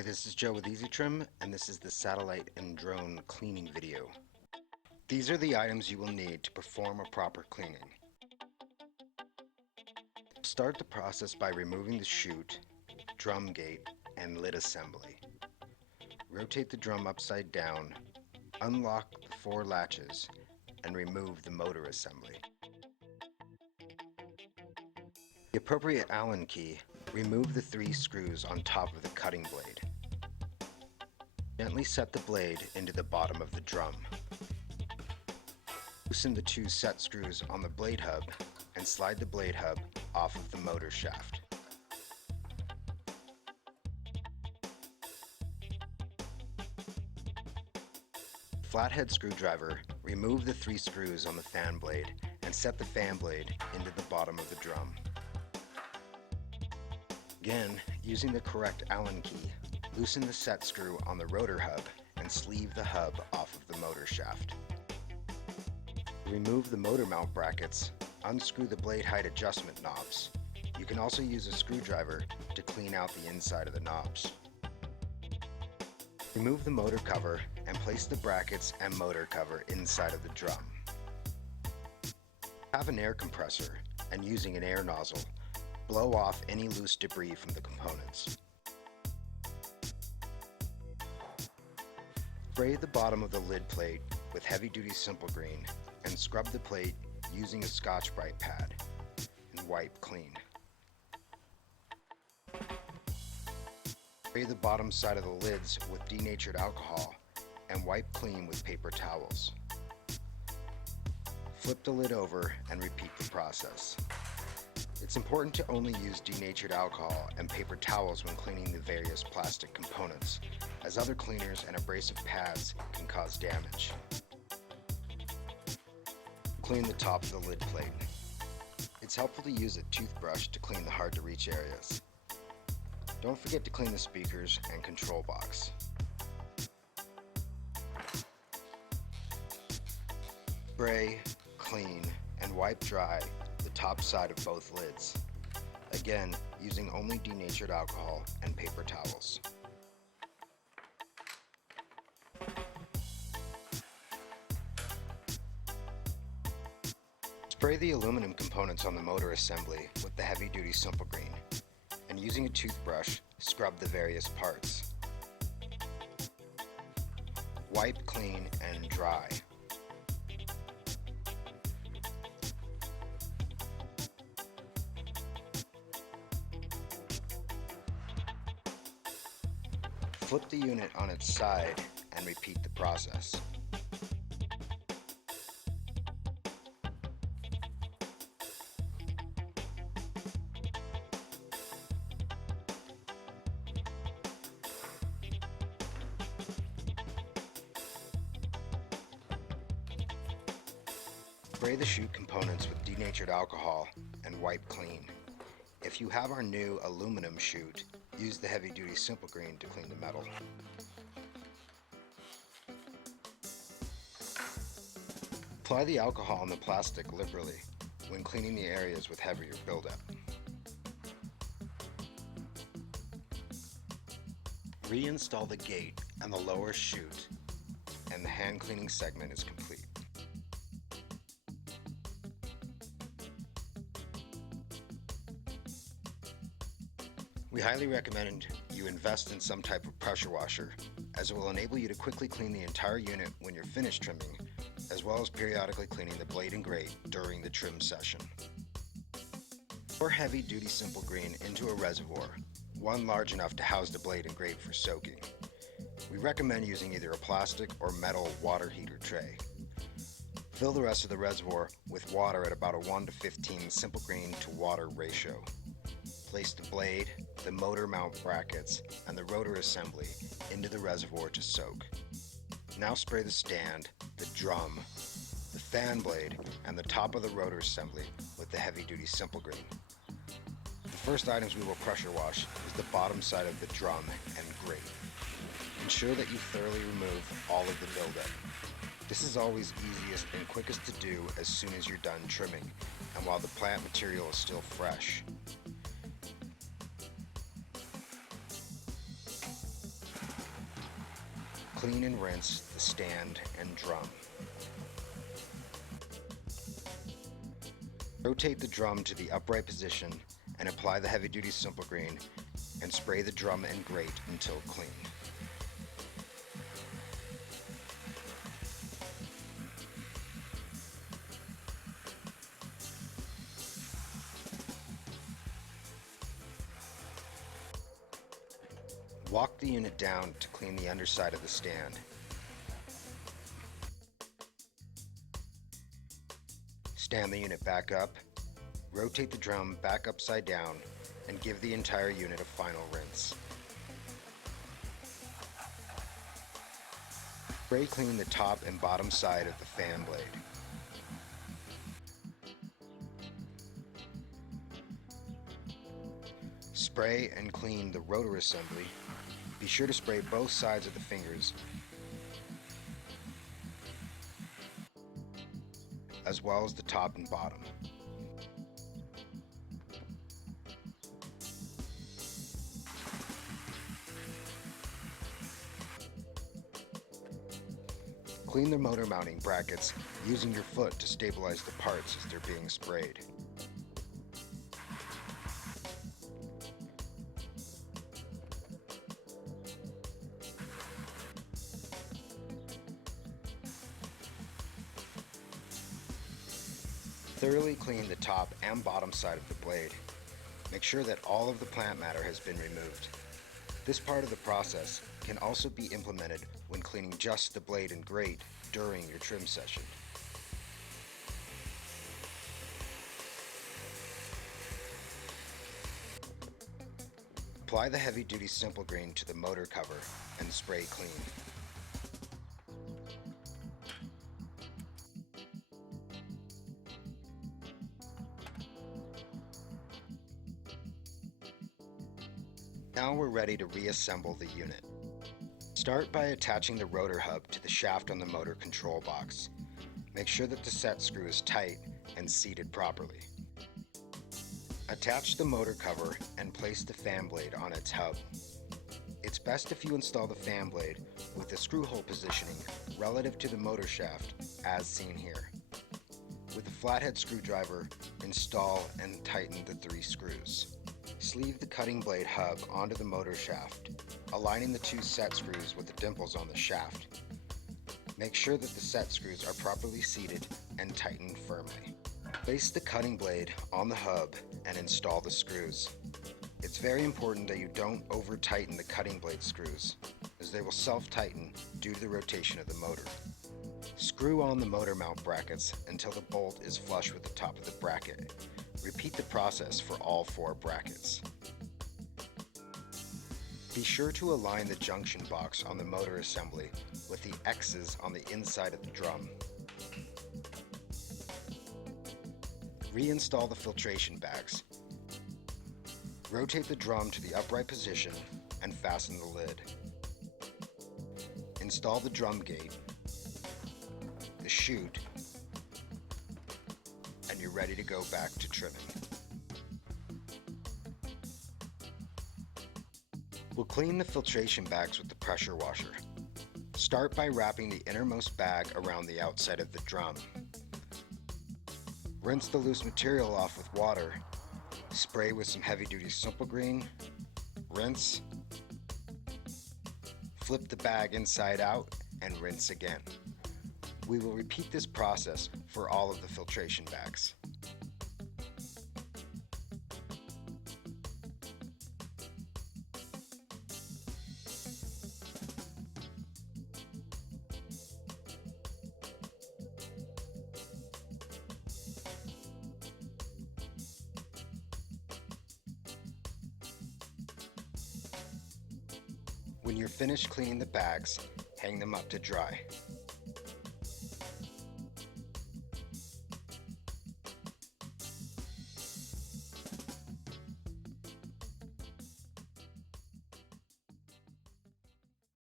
Hey, this is Joe with EzTrim, and this is the satellite and drone cleaning video. These are the items you will need to perform a proper cleaning. Start the process by removing the chute, drum gate, and lid assembly. Rotate the drum upside down, unlock the 4 latches, and remove the motor assembly. The appropriate Allen key, remove the 3 screws on top of the cutting blade. Gently set the blade into the bottom of the drum. Loosen the 2 set screws on the blade hub and slide the blade hub off of the motor shaft. Flathead screwdriver, remove the 3 screws on the fan blade and set the fan blade into the bottom of the drum. Again, using the correct Allen key, loosen the set screw on the rotor hub and sleeve the hub off of the motor shaft. Remove the motor mount brackets, unscrew the blade height adjustment knobs. You can also use a screwdriver to clean out the inside of the knobs. Remove the motor cover and place the brackets and motor cover inside of the drum. Have an air compressor and using an air nozzle, blow off any loose debris from the components. Spray the bottom of the lid plate with heavy-duty simple green and scrub the plate using a Scotch-Brite pad and wipe clean. Spray the bottom side of the lids with denatured alcohol and wipe clean with paper towels. Flip the lid over and repeat the process. It's important to only use denatured alcohol and paper towels when cleaning the various plastic components, as other cleaners and abrasive pads can cause damage. Clean the top of the lid plate. It's helpful to use a toothbrush to clean the hard-to-reach areas. Don't forget to clean the speakers and control box. Spray, clean, and wipe dry the top side of both lids. Again, using only denatured alcohol and paper towels. Spray the aluminum components on the motor assembly with the heavy-duty simple green, and using a toothbrush, scrub the various parts. Wipe clean and dry. Flip the unit on its side and repeat the process. Spray the chute components with denatured alcohol and wipe clean. If you have our new aluminum chute, use the heavy-duty simple green to clean the metal. Apply the alcohol on the plastic liberally when cleaning the areas with heavier buildup. Reinstall the gate and the lower chute, and the hand cleaning segment is complete. We highly recommend you invest in some type of pressure washer, as it will enable you to quickly clean the entire unit when you're finished trimming, as well as periodically cleaning the blade and grate during the trim session. Pour heavy-duty simple green into a reservoir, one large enough to house the blade and grate for soaking. We recommend using either a plastic or metal water heater tray. Fill the rest of the reservoir with water at about a 1:15 simple green to water ratio. Place the blade, the motor mount brackets, and the rotor assembly into the reservoir to soak. Now spray the stand, the drum, the fan blade, and the top of the rotor assembly with the heavy-duty simple green. The first items we will pressure wash is the bottom side of the drum and grate. Ensure that you thoroughly remove all of the buildup. This is always easiest and quickest to do as soon as you're done trimming, and while the plant material is still fresh. Clean and rinse the stand and drum. Rotate the drum to the upright position and apply the heavy-duty simple green and spray the drum and grate until clean. Walk the unit down to clean the underside of the stand. Stand the unit back up, rotate the drum back upside down, and give the entire unit a final rinse. Spray clean the top and bottom side of the fan blade. Spray and clean the rotor assembly. Be sure to spray both sides of the fingers, as well as the top and bottom. Clean the motor mounting brackets using your foot to stabilize the parts as they're being sprayed. Thoroughly clean the top and bottom side of the blade. Make sure that all of the plant matter has been removed. This part of the process can also be implemented when cleaning just the blade and grate during your trim session. Apply the heavy-duty simple green to the motor cover and spray clean. Now we're ready to reassemble the unit. Start by attaching the rotor hub to the shaft on the motor control box. Make sure that the set screw is tight and seated properly. Attach the motor cover and place the fan blade on its hub. It's best if you install the fan blade with the screw hole positioning relative to the motor shaft as seen here. With a flathead screwdriver, install and tighten the 3 screws. Sleeve the cutting blade hub onto the motor shaft, aligning the 2 set screws with the dimples on the shaft. Make sure that the set screws are properly seated and tightened firmly. Place the cutting blade on the hub and install the screws. It's very important that you don't over-tighten the cutting blade screws, as they will self-tighten due to the rotation of the motor. Screw on the motor mount brackets until the bolt is flush with the top of the bracket. Repeat the process for all 4 brackets. Be sure to align the junction box on the motor assembly with the X's on the inside of the drum. Reinstall the filtration bags. Rotate the drum to the upright position and fasten the lid. Install the drum gate, the chute, and you're ready to go back to trimming. We'll clean the filtration bags with the pressure washer. Start by wrapping the innermost bag around the outside of the drum. Rinse the loose material off with water. Spray with some heavy-duty simple green. Rinse. Flip the bag inside out and rinse again. We will repeat this process for all of the filtration bags. When you're finished cleaning the bags, hang them up to dry.